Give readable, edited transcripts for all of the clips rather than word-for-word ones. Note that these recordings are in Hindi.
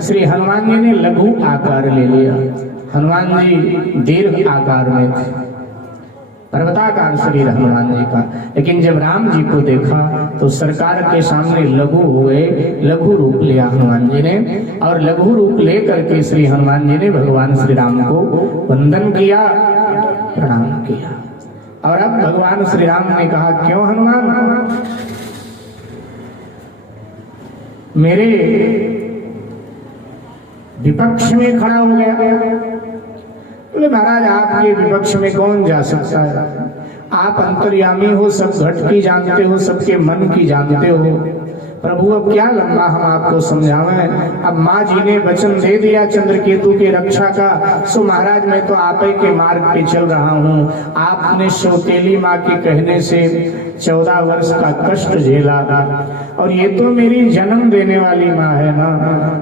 श्री हनुमान जी ने लघु आकार ले लिया। हनुमान जी दीर्घ आकार में थे, पर्वताकार शरीर हनुमान जी का, लेकिन जब राम जी को देखा तो सरकार के सामने लघु हुए, लघु रूप लिया हनुमान जी ने। और लघु रूप लेकर के श्री हनुमान जी ने भगवान श्री राम को वंदन किया, प्रणाम किया। और अब भगवान श्री राम ने कहा, क्यों हनुमान, मेरे विपक्ष में खड़ा हो गया? बोले महाराज, आपके विपक्ष में कौन जा सकता है? आप अंतर्यामी हो, सब घट की जानते हो, सबके मन की जानते हो। प्रभु अब क्या लंबा हम आपको समझावें। अब माँ जी ने वचन दे दिया चंद्रकेतु की रक्षा का, सो महाराज मैं तो आप ही के मार्ग पे चल रहा हूँ। आपने सौतेली माँ के कहने से 14 वर्ष का कष्ट झेला, और ये तो मेरी जन्म देने वाली माँ है ना,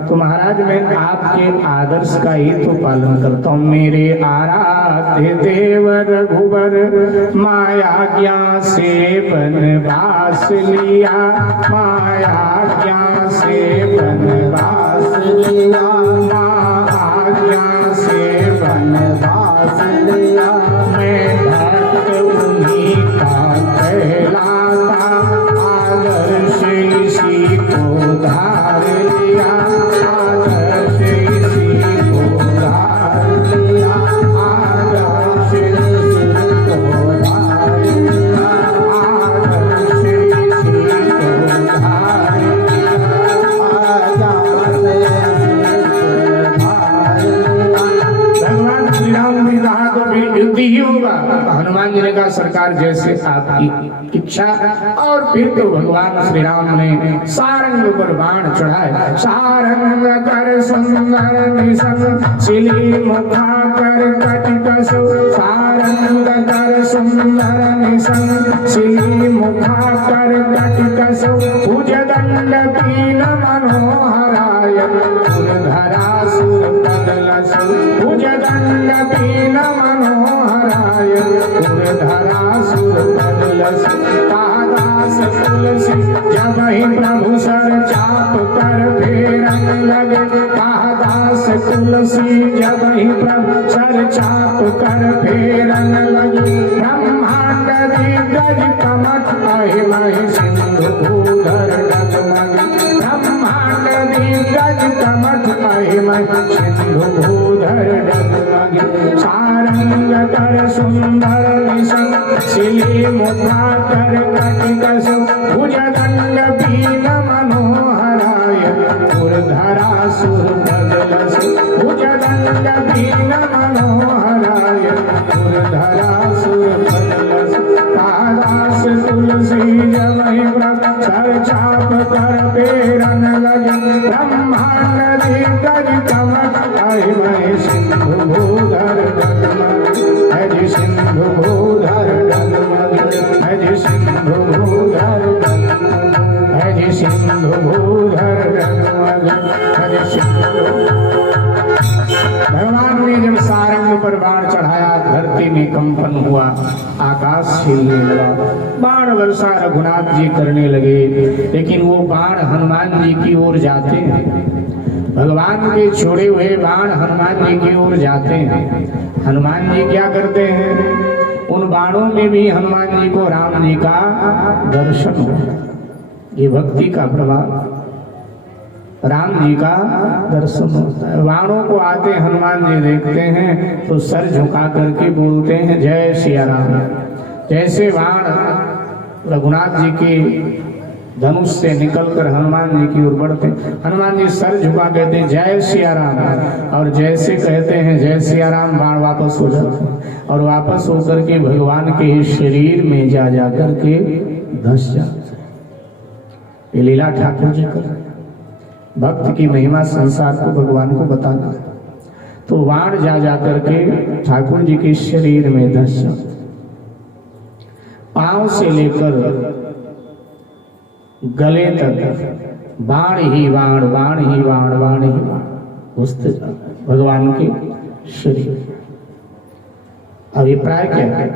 तो महाराज मैं आपके आदर्श का ही तो पालन करता हूँ। मेरे आराध्य देव रघुवर माया ज्ञा से वनवास लिया, माया आज्ञा से वनवास लिया, आज्ञा से वनवास लिया। मैं भक्त उन्हीं का कहलाता, आदर्श इसी को धार लिया, आदर्श इसी को धार लिया, आदर्श इसी को धार लिया, आदर्श इसी को धार लिया। भगवान श्री राम ने कहा तो फिर युद्ध ही होगा। हनुमान जी ने कहा सरकार जैसे आपकी इच्छा। और फिर तो भगवान श्री राम ने सारंग पर बाण चढ़ाए। सारंग कर सुंदर निशन सिली मुखा कर कटिकसु, सारंग कर सुंदर निशन सिली मुखा कर कटिकसु, भुजदंड पीन मनोहराय धरासुर बदलसु, भुजदंड पीन मनोहराय धरासुर बदलसु। दास तुलसी जब ही प्रभु सर चाप कर फेरन लगे, दास तुलसी जब ही प्रभु सर चाप कर फेरन लगे। ब्रह्मांड दिग्गज कमठ महिमहि सिंधु भूधर डगमगे, ब्रह्मांड दिग्गज कमठ महिमहि सिंधु भूधर डगमगे। सारंग कर सुंदर निशन सिली मुखा कर कटिकसु, भुजदंड पीन मनोहराय धरासुर बदलसु, भुजदंड पीन मनोहराय धरासुर बदलसु। दास तुलसी जब ही प्रभु सर चाप कर फेरन लगे, ब्रह्मांड दिग्गज कमठ महिमहि सिंधु भूधर डगमगे, हरि सिंधु भूधर डगमगे, हरि सिंधु भूधर डगमगे, हरि सिंधु भूधर डगमगे, हरि सिंधु। भगवान ने जब सारंग पर बाण चढ़ाया, धरती में कंपन हुआ, आकाश हिलने लगा, बाण वर्षा रघुनाथ जी करने लगे। लेकिन वो बाण हनुमान जी की ओर जाते हैं, भगवान के छोड़े हुए बाण हनुमान जी की ओर जाते हैं। हनुमान जी क्या करते हैं, उन बाणों में भी हनुमान जी को राम जी का दर्शन हो। ये भक्ति का प्रभाव, राम जी का दर्शन होता है। बाणों को आते हनुमान जी देखते हैं तो सर झुका करके बोलते हैं जय सिया राम। जैसे बाण रघुनाथ जी के धनुष से निकलकर हनुमान जी की ओर बढ़ते, हनुमान जी सर झुका कहते हैं जय सिया राम, और जैसे कहते हैं जय सिया राम, बाण वापस हो जाते हैं, और वापस होकर के भगवान के शरीर में जा करके धंस जाते। ये लीला ठाकुर जी कर, भक्त की महिमा संसार को भगवान को बताना है। तो बाण जा करके ठाकुर जी के शरीर में धंस जाते, पांव से लेकर गले तक बाण ही बाण, बाण ही बाण, बाण ही बाण घुसते भगवान के शरीर। अभिप्राय क्या है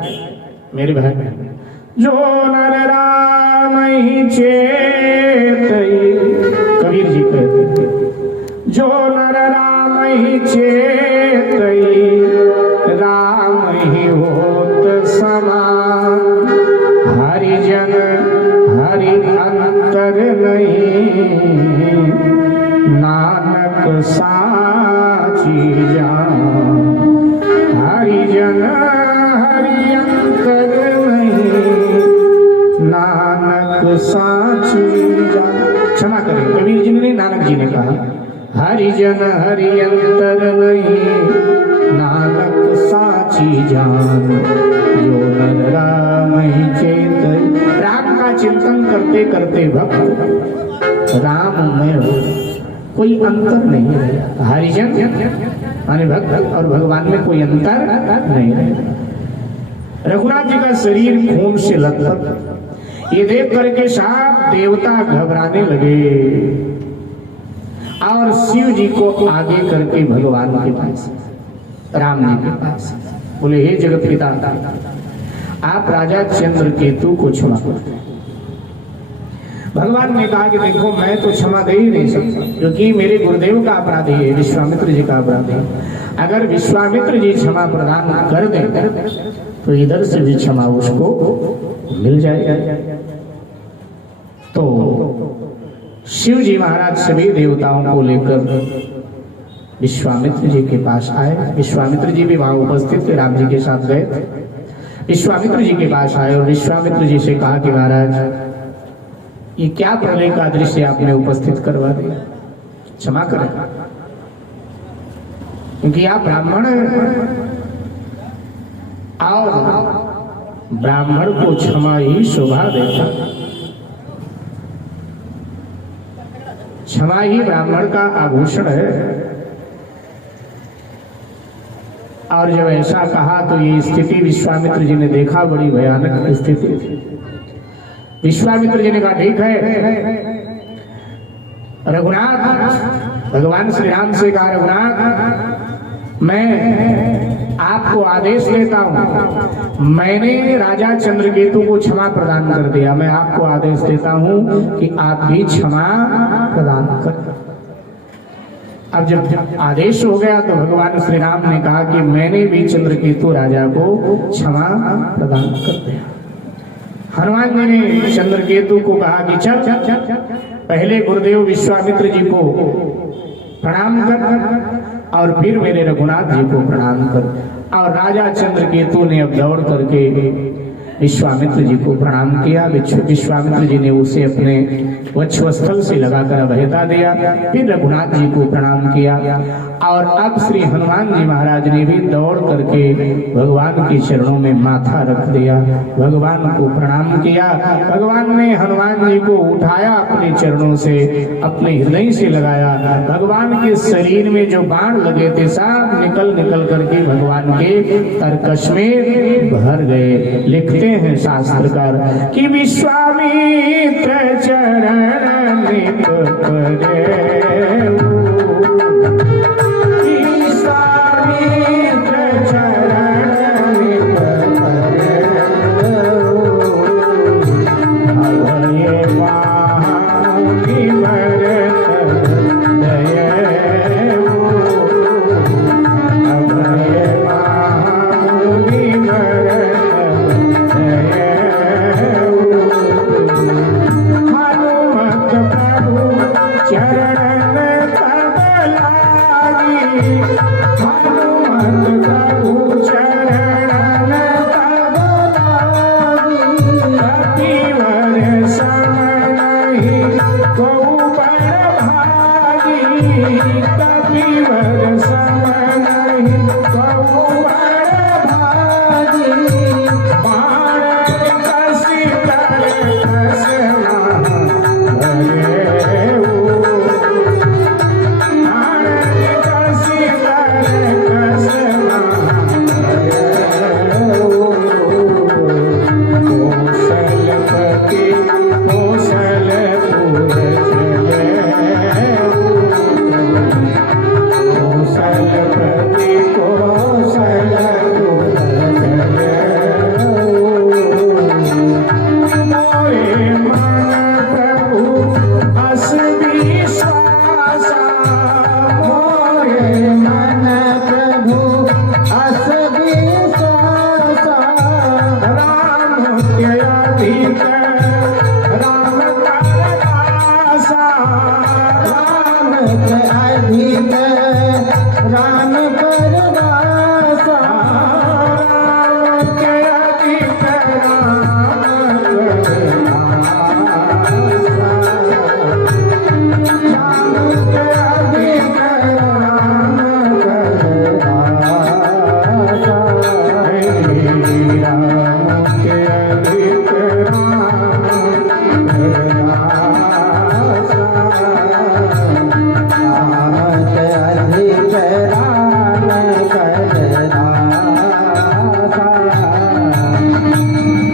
मेरे भाई, जो नर राम ही चेत, कबीर जी कहते जो नर राम ही चेतई राम ही होत समान। हरिजन हरि अंतर नहीं नानक साची जान। हरिजन हरि अंतर नहीं नानक साची जान। क्षमा करें, कबीर जी ने, नानक जी ने कहा हरिजन हरि अंतर नहीं नानक साची जान। जो नर राम ही चेत। राम का चिंतन करते करते भक्त राम में हो, कोई अंतर नहीं रहा। हरिजन माने भक्त और भगवान में कोई अंतर नहीं रहा। रघुनाथ जी का शरीर खून से लथपथ, ये देख करके साहब देवता घबराने लगे और शिव जी को आगे करके भगवान के पास, राम जी के पास बोले, हे जगत पिता, आप राजा चंद्रकेतु को क्षमा करो। भगवान ने कहा कि देखो मैं तो क्षमा दे ही नहीं सकता, क्योंकि मेरे गुरुदेव का अपराध है, विश्वामित्र जी का अपराध है। अगर विश्वामित्र जी क्षमा प्रदान कर दें तो इधर से भी क्षमा उसको मिल जाएगा। तो शिव जी महाराज सभी देवताओं को लेकर विश्वामित्र जी के पास आए। विश्वामित्र जी भी वहां उपस्थित थे, राम जी के साथ गए। विश्वामित्र जी के पास आए और विश्वामित्र जी से कहा कि महाराज ये क्या प्रलय का दृश्य आपने उपस्थित करवा दिया, क्षमा करें, क्योंकि आप ब्राह्मण और ब्राह्मण को क्षमा ही शोभा देता। क्षमा ही ब्राह्मण का आभूषण है। और जब ऐसा कहा तो ये स्थिति विश्वामित्र जी ने देखा, बड़ी भयानक स्थिति थी। विश्वामित्र जी ने कहा ठीक है, रघुनाथ, भगवान श्री राम से कहा रघुनाथ मैं आपको आदेश देता हूं, मैंने राजा चंद्रकेतु को क्षमा प्रदान कर दिया, मैं आपको आदेश देता हूं कि आप भी क्षमा प्रदान कर। अब जब आदेश हो गया तो भगवान श्री राम ने कहा कि मैंने भी चंद्रकेतु राजा को क्षमा प्रदान कर दिया। हनुमान जी ने चंद्रकेतु को कहा कि चल पहले गुरुदेव विश्वामित्र जी को प्रणाम कर और फिर मेरे रघुनाथ जी को प्रणाम कर। और राजा चंद्रकेतु ने अब दौड़ करके विश्वामित्र जी को प्रणाम किया। विश्वामित्र जी ने उसे अपने वक्षस्थल से लगाकर अभयता दिया। फिर रघुनाथ जी को प्रणाम किया और अब श्री हनुमान जी महाराज ने भी दौड़ करके भगवान के चरणों में माथा रख दिया, भगवान को प्रणाम किया। भगवान ने हनुमान जी को उठाया अपने चरणों से, अपने हृदय से लगाया। भगवान के शरीर में जो बाण लगे थे सब निकल निकल करके भगवान के तरकश में भर गए। लिखते हैं शास्त्रकार कि विश्वामित्र चरण में कौशलपति कौशल अधिक राम परदासा राम के अधिक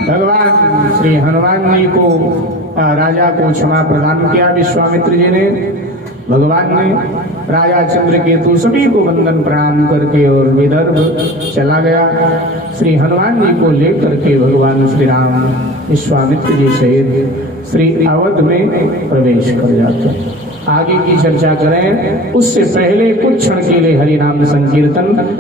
भगवान श्री हनुमान जी को राजा को क्षमा प्रदान किया विश्वामित्र जी ने। भगवान ने राजा चंद्रकेतु सभी को वंदन प्रणाम करके और विदर्भ चला गया। श्री हनुमान जी को लेकर के भगवान श्री राम विश्वामित्र जी सहित श्री अवध में प्रवेश कर जाते हैं। आगे की चर्चा करें उससे पहले कुछ क्षण के लिए हरि नाम संकीर्तन